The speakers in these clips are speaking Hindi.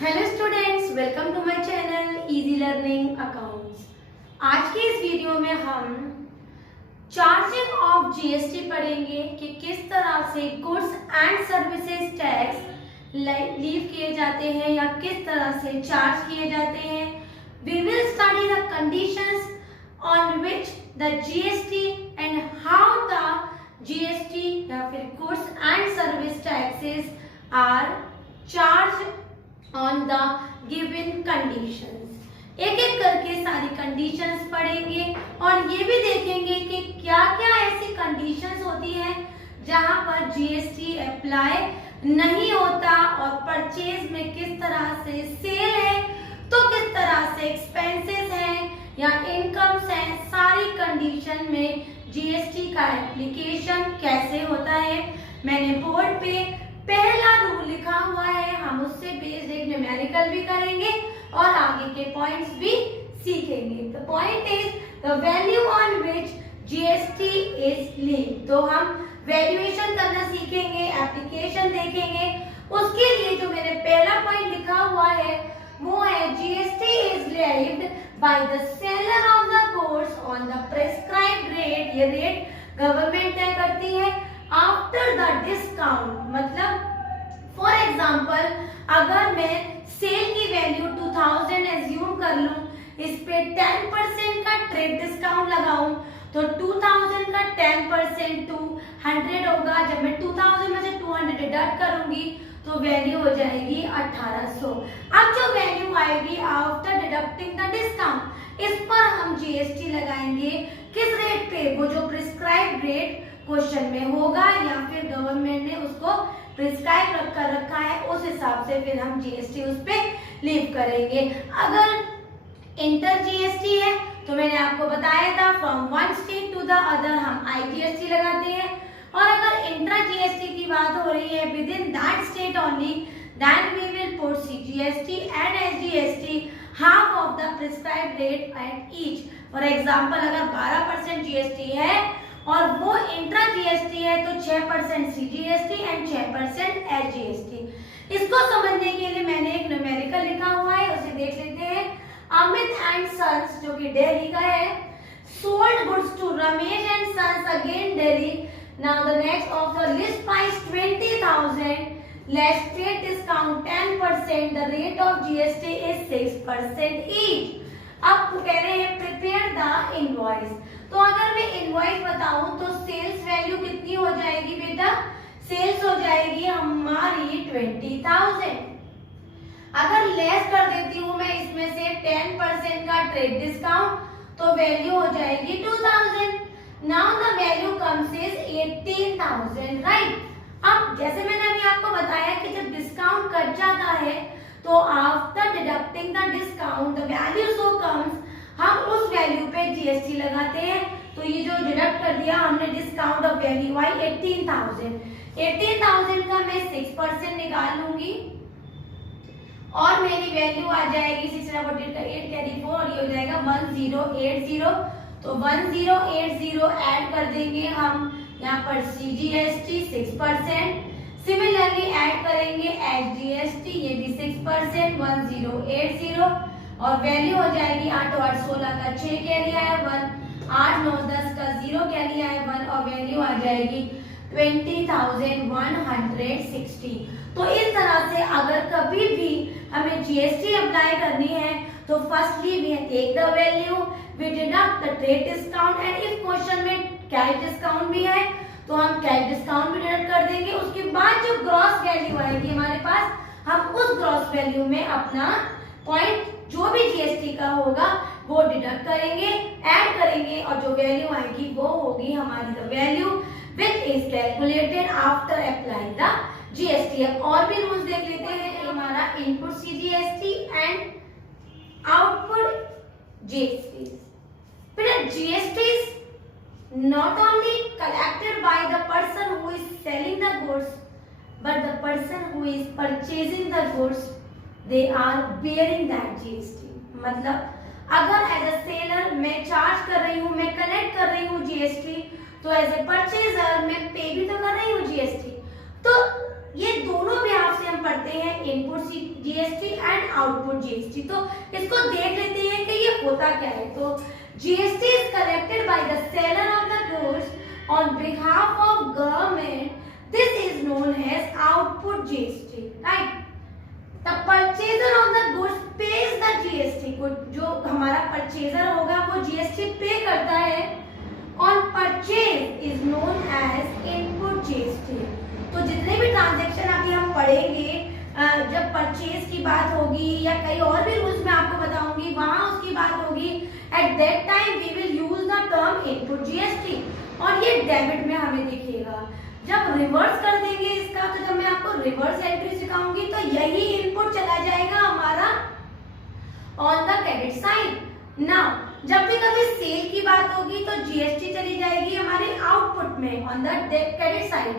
Hello students, welcome to my channel easy learning accounts. आज के इस वीडियो में हम चार्जिंग ऑफ जीएसटी पढ़ेंगे कि किस तरह से goods and services tax leave किए जाते हैं या किस तरह से चार्ज किए जाते हैं। We will study the conditions on which the GST and how the GST या फिर goods and service taxes are charge on the given conditions. एक एक करके सारी कंडीशंस पढ़ेंगे और ये भी देखेंगे कि क्या क्या ऐसी कंडीशंस होती हैं जहां पर जीएसटी अप्लाई नहीं होता और परचेज में किस तरह से सेल है तो किस तरह से एक्सपेंसेस हैं या इनकम्स हैं। सारी कंडीशन में जीएसटी का एप्लीकेशन कैसे होता है मैंने बोर्ड पे पहला रूल लिखा हुआ है, हम उससे बेस्ड एक न्यूमेरिकल भी करेंगे और आगे के पॉइंट्स भी सीखेंगे। The point is the value on which GST is leave. तो हम वैल्यूएशन करना सीखेंगे, एप्लीकेशन देखेंगे। उसके लिए जो मैंने पहला पॉइंट लिखा हुआ है वो है GST is levied bye the seller of the goods on the prescribed rate. ये रेट गवर्नमेंट तय करती है आफ्टर द डिस्काउंट। मतलब फॉर एग्जाम्पल अगर मैं सेल की वैल्यू 2000 एज्यूम कर लूं, इस पे 10% का ट्रेड डिस्काउंट लगाऊं तो 2000 का 10% 200 होगा। जब मैं 2000 में से 200 डिडक्ट करूंगी तो वैल्यू हो जाएगी 1800। अब जो वैल्यू आएगी आफ्टर डिडक्टिंग द डिस्काउंट, इस पर हम जीएसटी लगाएंगे। किस रेट पे? वो जो प्रिस्क्राइब रेट क्वेश्चन में होगा या फिर गवर्नमेंट ने उसको प्रिस्क्राइब कर रखा है, उस हिसाब से फिर हम जीएसटी उस पे लीव करेंगे। अगर इंटर जीएसटी है तो मैंने आपको बताया था from one state to the other हम आईजीएसटी लगाते हैं, और अगर इंट्रा जीएसटी की बात हो रही है within that state only then we will put CGST and SGST half of the prescribed rate at each. For example अगर 12% जीएसटी है और वो इंट्रा जीएसटी है तो 6% सीजीएसटी एंड 6% एसजीएसटी। इसको समझने के लिए मैंने एक न्यूमेरिकल लिखा हुआ है, उसे देख लेते हैं। अमित एंड सन्स जो कि दिल्ली का है, sold goods to Ramesh and sons again Delhi. Now the next offer list price 20,000 less trade discount 10%, the rate of GST is 6% each. अब कह रहे हैं प्रिपेयर द इनवॉइस। तो अगर मैं इनवॉइस बताऊं तो सेल्स वैल्यू कितनी हो जाएगी बेटा? सेल्स हो जाएगी हमारी 20,000। अगर लेस कर देती हूं मैं इसमें से 10% का ट्रेड डिस्काउंट तो वैल्यू हो जाएगी 2000। Now the value comes is 18,000, right. अब जैसे मैंने अभी आपको बताया कि जब डिस्काउंट कट जाता है तो after deducting the discount the value so comes, हम उस वैल्यू पे जीएसटी लगाते हैं। तो ये जो डिडक्ट कर दिया हमने डिस्काउंट ऑफ वैल्यू आई 18,000। 18,000 का मैं 6% निकाल लूंगी और मेरी वैल्यू आ जाएगी 648 कैरी 4 और ये हो जाएगा 1080। तो 1080 ऐड कर देंगे हम यहाँ पर सीजीएसटी 6%, सिमिलरली ऐड करेंगे एसजीएसटी ये भी 6% 1080 और वैल्यू हो जाएगी 8 और 8 16 का 6 कैरी आया 1, 8 9 10 का 0 कैरी आया 1 और वैल्यू आ जाएगी 20,160। तो इस तरह से अगर कभी भी हमें जीएसटी अप्लाई करनी है तो firstly we take the value, we deduct the trade discount and if question में कैश डिस्काउंट भी है तो हम कैश डिस्काउंट भी डिडक्ट कर देंगे। उसके बाद जो ग्रॉस वैल्यू आएगी हमारे पास, हम उस ग्रॉस वैल्यू में अपना पॉइंट जो भी जीएसटी का होगा वो डिडक्ट करेंगे, ऐड करेंगे और जो वैल्यू आएगी वो होगी हमारी the value which is calculated after applying the GST. अब और भी रूल्स देख लेते हैं। हमारा input CGST and output GST. फिर GST is not only collected by the person who is selling the goods but the person who is purchasing the goods, they are bearing that GST। मतलब अगर एज अ सेलर मैं चार्ज कर रही हूँ, मैं कलेक्ट कर रही हूँ जीएसटी, तो एज ए परचेजर मैं पे भी तो कर रही हूँ जीएसटी। तो ये दोनों बिहाफ से हम पढ़ते हैं input GST and output GST. तो इसको देख लेते हैं कि ये होता क्या है। तो GST is collected by the seller of the goods on behalf of government, this is known as output GST, right. The purchaser of the goods pays the GST, जो हमारा परचेजर होगा वो जीएसटी पे करता है on purchase is known as input GST. तो जितने भी ट्रांजैक्शन अभी हम पढ़ेंगे, जब परचेज की बात होगी या कई और भी रूल्स मैं आपको बताऊंगी, वहां उसकी बात होगी, at that time we will use the term input GST और ये डेबिट में हमें दिखेगा। जब रिवर्स कर देंगे इसका, तो जब मैं आपको रिवर्स एंट्री सिखाऊंगी तो यही इनपुट चला जाएगा हमारा on the credit side. Now जब भी कभी सेल की बात होगी तो जीएसटी चली जाएगी हमारे आउटपुट में ऑन द क्रेडिट साइड,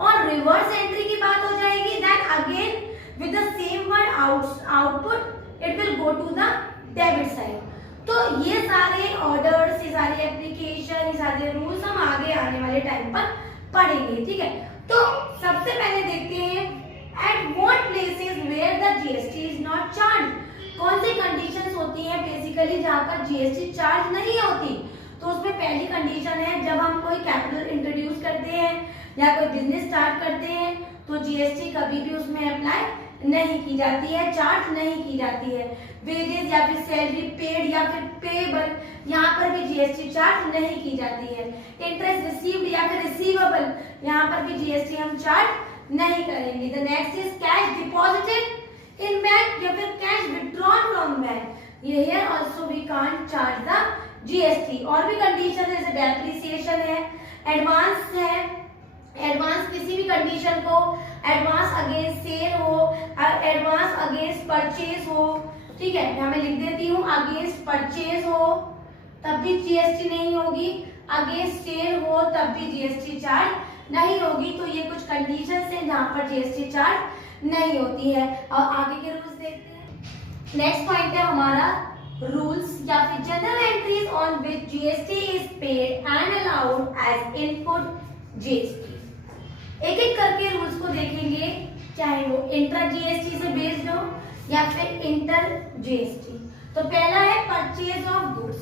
और रिवर्स एंट्री की बात हो जाएगी, then again with the same word output it will go to the debit side. तो ये सारे ऑर्डर्स, ये सारे एप्लीकेशन, ये सारे रूल्स हम आगे आने वाले टाइम पर पढ़ेंगे, ठीक है। तो सबसे पहले देखते हैं at what places where the GST is not charge. कौन सी कंडीशंस होती हैं बेसिकली जहां पर जीएसटी चार्ज नहीं होती। तो उसमें पहली कंडीशन है जब हम कोई कैपिटल इंट्रोड्यूस करते हैं या कोई बिजनेस स्टार्ट करते हैं तो जीएसटी कभी भी उसमें अप्लाई नहीं की जाती है, चार्ज नहीं की जाती है। वेजेस या फिर सैलरी पेड या फिर पेएबल, यहाँ पर भी जीएसटी चार्ज नहीं की जाती है। इंटरेस्ट रिसीव्ड या फिर रिसीवेबल, यहाँ पर भी जीएसटी हम चार्ज नहीं करेंगे। The next is cash deposited in bank या फिर कैश विथड्रॉन फ्रॉम बैंक, ये here also we can't charge the GST. और भी कंडीशन जैसे डेप्रिसिएशन है, एडवांस है, एडवांस किसी भी कंडीशन को, एडवांस अगेंस्ट सेल हो, एडवांस अगेंस्ट परचेज हो, ठीक है, मैं लिख देती हूँ, अगेंस्ट परचेज हो तब भी जीएसटी नहीं होगी, अगेंस्ट सेल हो तब भी जीएसटी चार्ज नहीं होगी। तो ये कुछ कंडीशंस हैं जहां पर जीएसटी चार्ज नहीं होती है। और आगे के रूल्स देखते हैं। नेक्स्ट पॉइंट है हमारा रूल्स या फिर general entries on which GST is paid and allowed as input GST. एक एक करके रूल्स को देखेंगे, चाहे वो इंटर जीएसटी से बेस्ड हो या फिर इंटर जीएसटी। तो पहला है परचेज ऑफ गुड्स।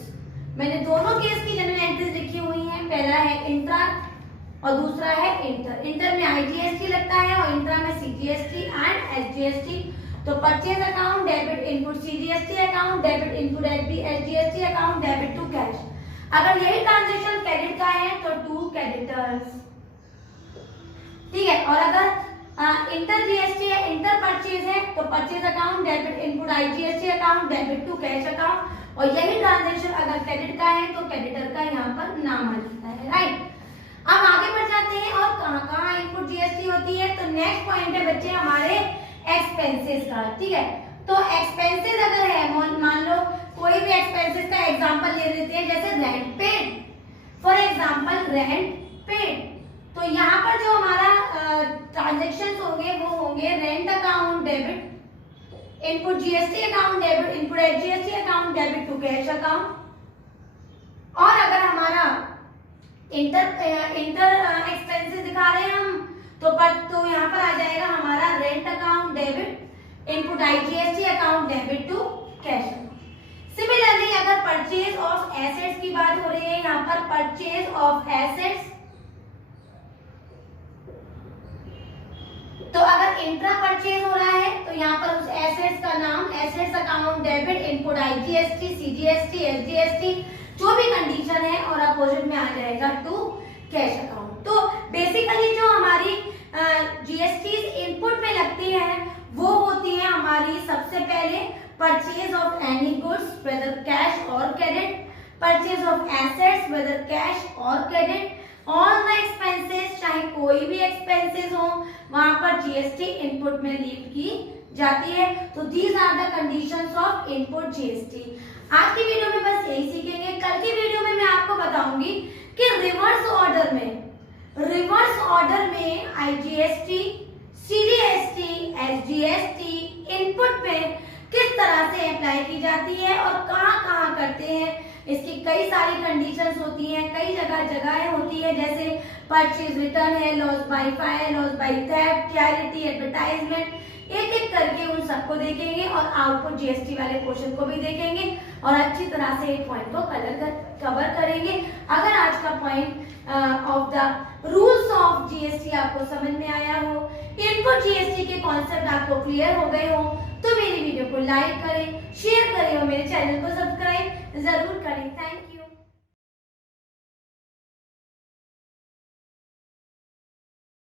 मैंने दोनों केस की जनरल एंट्रीज लिखी हुई हैं। पहला है इंट्रा और दूसरा है इंटर। इंटर में आईजीएसटी लगता है और इंट्रा में सीजीएसटी एंड एसजीएसटी। तो purchase account debit input CGST account, debit input SGST account, debit to cash. अगर यही ट्रांजैक्शन क्रेडिट का है तो टू क्रेडिटर्स, ठीक है। और अगर इंटर जीएसटी है, इंटर परचेज है तो purchase account debit input IGST account, debit to cash account. और यही ट्रांजैक्शन अगर क्रेडिट का है तो क्रेडिटर का यहाँ पर नाम आ जाता है, राइट। अब आगे बढ़ जाते हैं और कहाँ इनपुट जीएसटी होती है। तो नेक्स्ट पॉइंट है बच्चे हमारे एक्सपेंसेस का, ठीक है। तो एक्सपेंसेस अगर है, मान लो कोई भी एक्सपेंसेस का एग्जांपल ले लेते हैं, जैसे rent paid, for example rent paid. तो यहाँ पर जो हमारा ट्रांजेक्शन होंगे वो होंगे rent account debit input GST account, debit input SGST account, debit to cash account. और अगर हमारा इंटर एक्सपेंसेस दिखा रहे हैं हम तो यहाँ पर आ जाएगा हमारा rent account debit input IGST account, debit to cash account. Similarly अगर परचेज ऑफ एसेट्स की बात हो रही है, यहाँ पर परचेज ऑफ एसेट्स, तो अगर इंट्रा परचेज हो रहा है तो यहाँ पर उस एसेट्स का नाम assets account, debit input IGST, CGST, SGST, जो भी कंडीशन है, और अपोजिट में आ जाएगा टू कैश अकाउंट। तो बेसिकली जो हमारी जीएसटी इनपुट में लगती है वो होती है हमारी सबसे पहले purchase of any goods whether cash और credit, purchase of assets whether cash और क्रेडिट, ऑल द एक्सपेंसेस, चाहे कोई भी एक्सपेंसेस हो वहां पर जीएसटी इनपुट में लीव की जाती है। तो these are the conditions of input GST. आज की वीडियो में बस यही सीखेंगे। कल की वीडियो में मैं आपको बताऊंगी कि रिवर्स ऑर्डर में आईजीएसटी, सीजीएसटी, एसजीएसटी इनपुट में किस तरह से अप्लाई की जाती है और कहां-कहां करते हैं, इसकी कई सारी कंडीशंस होती हैं, कई जगहें होती है, जैसे परचेज रिटर्न है, loss by fire, loss by theft, charity, advertisement, एक एक करके उन सबको देखेंगे और आउटपुट जीएसटी वाले क्वेश्चन को भी देखेंगे और अच्छी तरह से एक पॉइंट को कवर करेंगे। अगर आज का point of the rules of GST आपको समझ में आया हो, इनपुट जीएसटी के कॉन्सेप्ट आपको क्लियर हो गए हो, तो मेरी वीडियो को लाइक करें, शेयर करें और मेरे चैनल को सब्सक्राइब